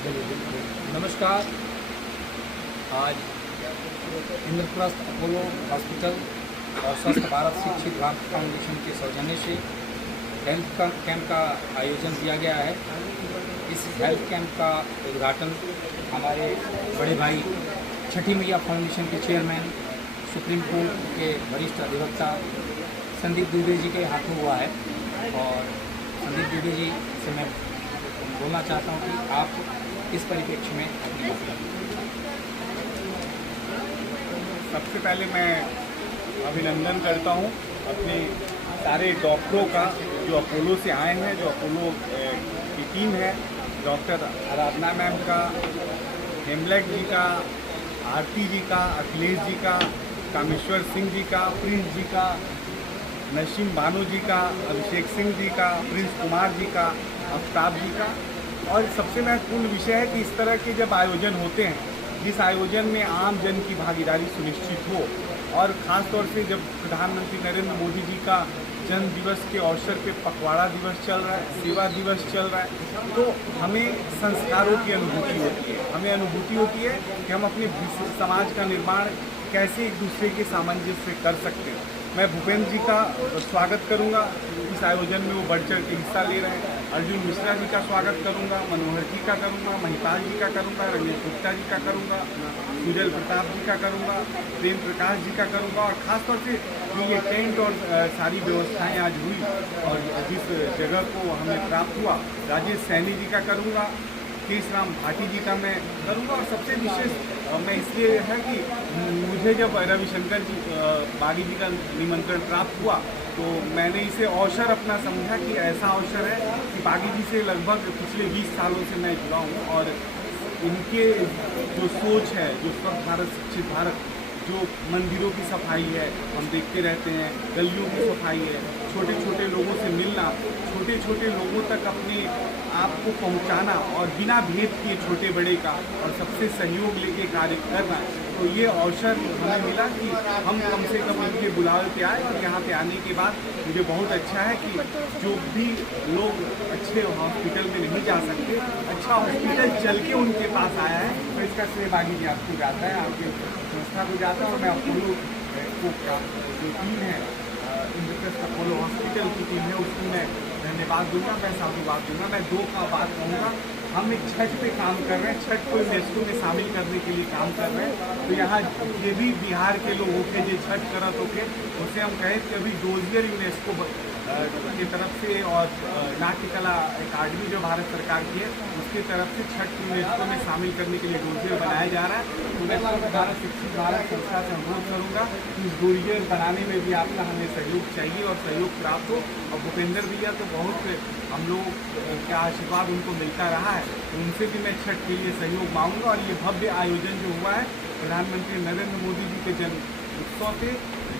नमस्कार। आज Indraprastha Apollo hospital और स्वस्थ भारत शिक्षित भारत फाउंडेशन के सौजन्य से हेल्थ कैंप का आयोजन किया गया है। इस हेल्थ कैंप का उद्घाटन हमारे बड़े भाई छठी मैया फाउंडेशन के चेयरमैन सुप्रीम कोर्ट के वरिष्ठ अधिवक्ता संदीप दुबे जी के हाथों हुआ है और संदीप दुबे जी से मैं बोलना चाहता हूँ कि आप इस परिप्रेक्ष्य में अपनी बात करें। सबसे पहले मैं अभिनंदन करता हूँ अपने सारे डॉक्टरों का जो अपोलो से आए हैं, जो अपोलो की टीम है, डॉक्टर आराधना मैम का, हेमलेट जी का, आरती जी का, अखिलेश जी का, कामेश्वर सिंह जी का, प्रिंस जी का, नसीम बानो जी का, अभिषेक सिंह जी का, प्रिंस कुमार जी का, आफ्ताब जी का। और सबसे महत्वपूर्ण विषय है कि इस तरह के जब आयोजन होते हैं, जिस आयोजन में आम जन की भागीदारी सुनिश्चित हो, और ख़ास तौर से जब प्रधानमंत्री नरेंद्र मोदी जी का जन्म दिवस के अवसर पे पखवाड़ा दिवस चल रहा है, सेवा दिवस चल रहा है, तो हमें संस्कारों की अनुभूति होती है। हमें अनुभूति होती है कि हम अपने समाज का निर्माण कैसे एक दूसरे के सामंजस्य से कर सकते हैं। मैं भूपेंद्र जी का स्वागत करूंगा, इस आयोजन में वो बढ़ चढ़ के हिस्सा ले रहे हैं। अर्जुन मिश्रा जी का स्वागत करूंगा, मनोहर जी का करूंगा, महिपाल जी का करूंगा, रमेश गुप्ता जी का करूंगा, सुजल प्रताप जी का करूंगा, प्रेम प्रकाश जी का करूंगा। और ख़ासतौर से जो ये टेंट और सारी व्यवस्थाएं आज हुई और जिस जगह को हमें प्राप्त हुआ, राजेश सैनी जी का करूंगा, केशराम भाटी जी का मैं करूँगा। और सबसे विशेष मैं इसलिए है कि मुझे जब रविशंकर जी बागी जी का निमंत्रण प्राप्त हुआ तो मैंने इसे अवसर अपना समझा कि ऐसा अवसर है कि बागी जी से लगभग पिछले 20 सालों से मैं जुड़ा हूँ और इनके जो सोच है, जो स्वच्छ भारत शिक्षित भारत, जो मंदिरों की सफाई है हम देखते रहते हैं, गलियों की सफाई है, छोटे छोटे लोगों से मिलना, छोटे छोटे लोगों तक अपने आप को पहुंचाना और बिना भेद किए छोटे बड़े का और सबसे सहयोग लेके कार्य करना, तो ये अवसर हमें मिला कि हम कम से कम इनके बुलावे पे आए। और यहाँ पे आने के बाद मुझे बहुत अच्छा है कि जो भी लोग अच्छे हॉस्पिटल में नहीं जा सकते, अच्छा हॉस्पिटल चल के उनके पास आया है, तो इसका श्रेय बागी जी आपको जाता है, आपके संस्था को जाता है। और मैं अपोलो को जो टीम है, इंद्रप्रस्थ अपोलो हॉस्पिटल की टीम है, उसको मैं धन्यवाद दूंगा, मैं साधुवाद दूंगा। मैं दो का बात कहूँगा, हम एक छठ पे काम कर रहे हैं, छठ को यूनेस्को में शामिल करने के लिए काम कर रहे हैं। तो यहाँ ये भी बिहार के लोग होके जो छठ करत होके, उससे हम कहें कि अभी डोजियर यूनेस्को की तरफ से और नाट्य कला अकादमी जो भारत सरकार की है, उसकी तरफ से छठ को यूनेस्को में शामिल करने के लिए डोजियर बनाया जा रहा है। तो मैं भारत शिक्षित भारत संस्था से अनुरोध करूँगा कि इस डोजियर बनाने में भी आपका हमें सहयोग चाहिए और सहयोग प्राप्त हो। और भूपेंद्र भैया तो बहुत हम लोग का आशीर्वाद उनको मिलता रहा है, तो उनसे भी मैं छठ के लिए सहयोग मांगूंगा। और ये भव्य आयोजन जो हुआ है प्रधानमंत्री नरेंद्र मोदी जी के जन्म उत्सव पे,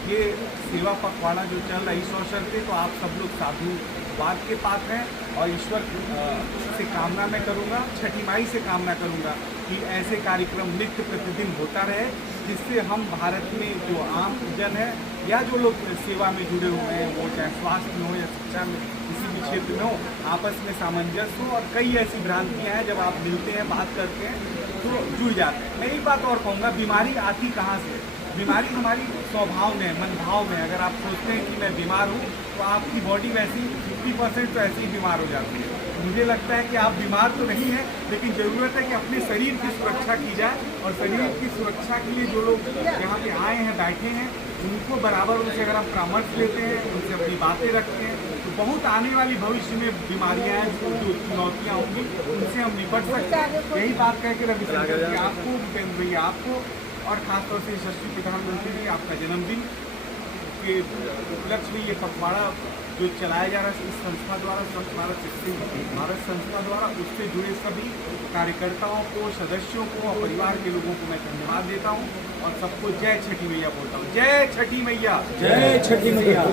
ये सेवा पखवाड़ा जो चल रहा है इस अवसर पे, तो आप सब लोग साधुवाद के पात्र हैं। और ईश्वर से कामना मैं करूँगा, छठी माई से कामना करूँगा कि ऐसे कार्यक्रम नित्य प्रतिदिन होता रहे, जिससे हम भारत में जो आम जन है या जो लोग सेवा में जुड़े हुए हैं, वो चाहे स्वास्थ्य में हो या शिक्षा में, किसी भी क्षेत्र में हो, आपस में सामंजस्य हो। और कई ऐसी भ्रांतियाँ हैं, जब आप मिलते हैं, बात करते हैं, तो जुड़ जाते हैं। मैं एक बात और कहूँगा, बीमारी आती कहाँ से? बीमारी हमारी स्वभाव में, मनभाव में। अगर आप सोचते हैं कि मैं बीमार हूँ, तो आपकी बॉडी वैसी 50% तो ऐसे ही बीमार हो जाती है। मुझे लगता है कि आप बीमार तो नहीं हैं, लेकिन ज़रूरत है कि अपने शरीर की सुरक्षा की जाए। और शरीर की सुरक्षा के लिए जो लोग यहाँ पे आए हैं, बैठे हैं, उनको बराबर उनसे अगर हम परामर्श लेते हैं, उनसे अपनी बातें रखते हैं, तो बहुत आने वाली भविष्य में बीमारियाँ हैं, जो चुनौतियाँ होंगी, उनसे हम निपट सकते हैं। यही बात कह के रविशंकर जी आपको, भूपेंद्र भैया आपको, और ख़ासतौर से यशस्वी प्रधानमंत्री जी आपका जन्मदिन के उपलक्ष्य में ये पखवाड़ा जो चलाया जा रहा है इस संस्था द्वारा, स्वच्छ भारत शिक्षित भारत संस्था द्वारा, उससे जुड़े सभी कार्यकर्ताओं को, सदस्यों को और परिवार के लोगों को मैं धन्यवाद देता हूँ और सबको जय छठी मैया बोलता हूँ। जय छठी मैया, जय छठी मैया।